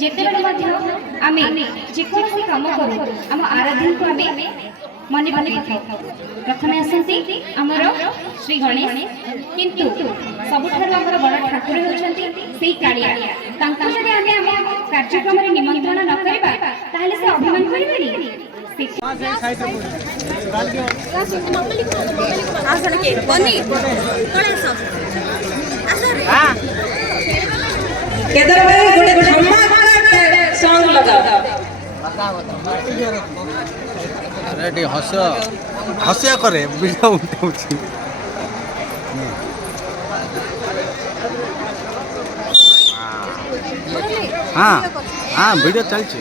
ଯେତେବେଳେ ମଧ୍ୟ ଆମେ ଯେକୌଣସି କାମ କରୁ ଆମ ଆରାଧ୍ୟଙ୍କୁ ଆମେ ମନେ ପକାଇଥାଉ। ପ୍ରଥମେ ଆସନ୍ତି ଆମର ଶ୍ରୀ ଗଣେଶ, କିନ୍ତୁ ସବୁଠାରୁ ଆମର ବଡ଼ ଠାକୁର ହେଉଛନ୍ତି ସେଇ କାଳିଆ। ତାଙ୍କୁ ଯଦି ଆମେ ଆମ କାର୍ଯ୍ୟକ୍ରମରେ ନିମନ୍ତ୍ରଣ ନ କରିବା ତାହେଲେ ସେ ଅଭିମାନ କରିବେନି। अरे हसिया करे वीडियो उठाऊँ। हाँ हाँ वीडियो चलती।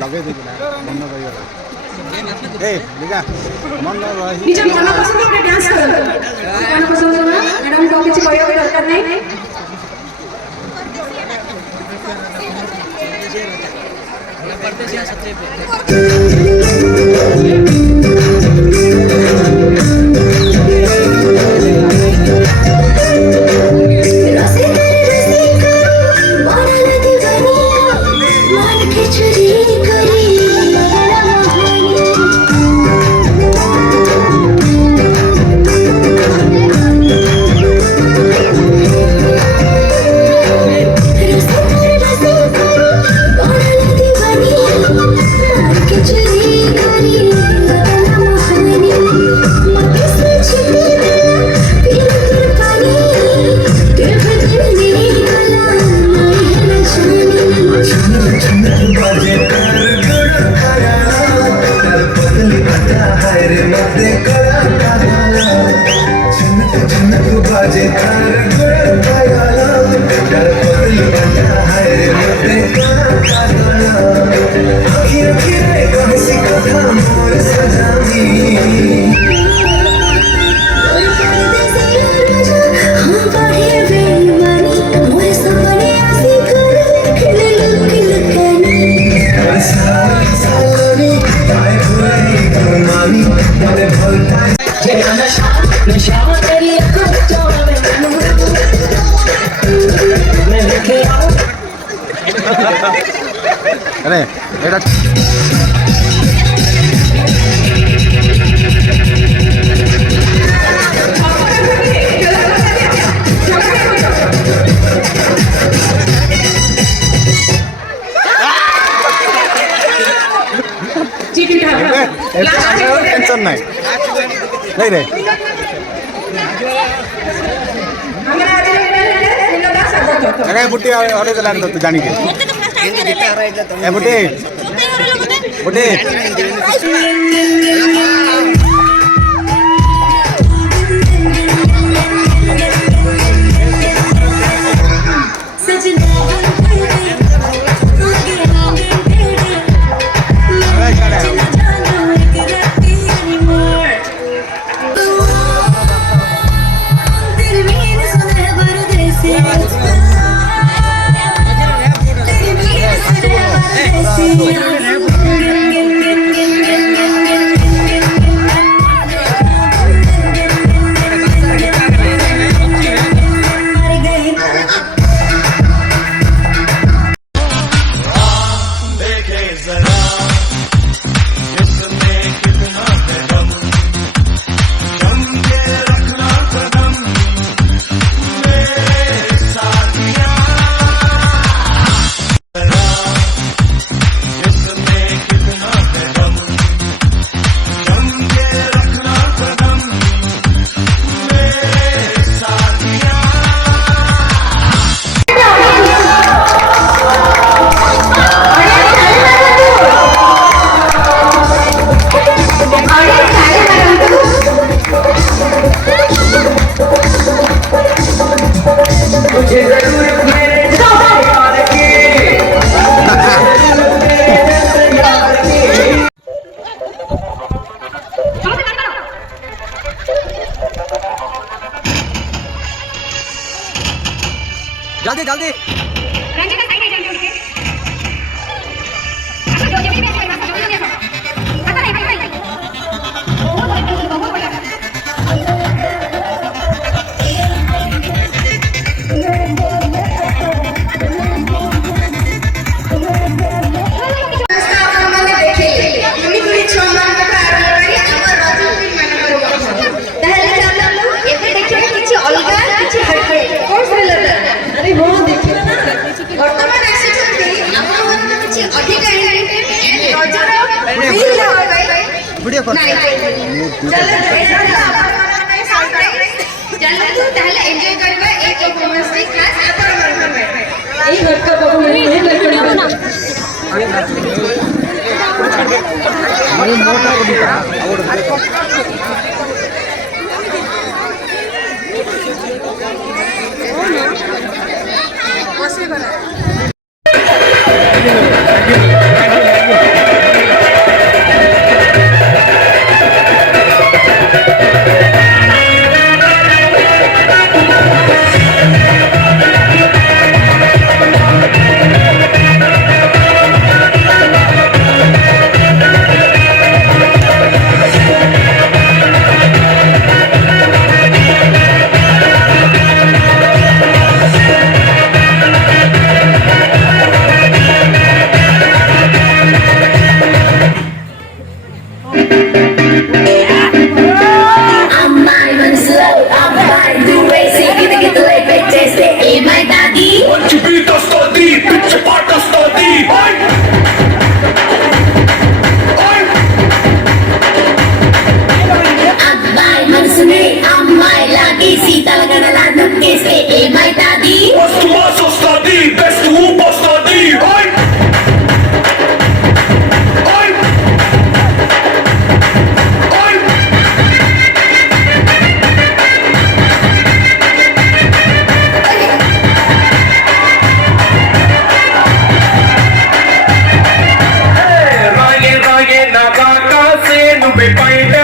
लगे देखना मन रही ए लिगा मन रही निज मन पसंद के डांस करो। मन पसंद ना मैडम को किसी कोई दरकार नहीं। अरे एटा टेंशन नहीं रे अरे बुटी अरे चला तू जानी के ए बुटी बुटी जल्दी जल्दी रंजना साइड में जल्दी उठे अच्छा दो जल्दी में जल्दी नहीं पता नहीं भाई बहुत बड़ा वीडियो कॉल एंजॉय करबा एक परफॉर्मेंस रे खास अपन करबा एही लड़का बाबू नहीं लड़का ना मोटा को दिखा Bye.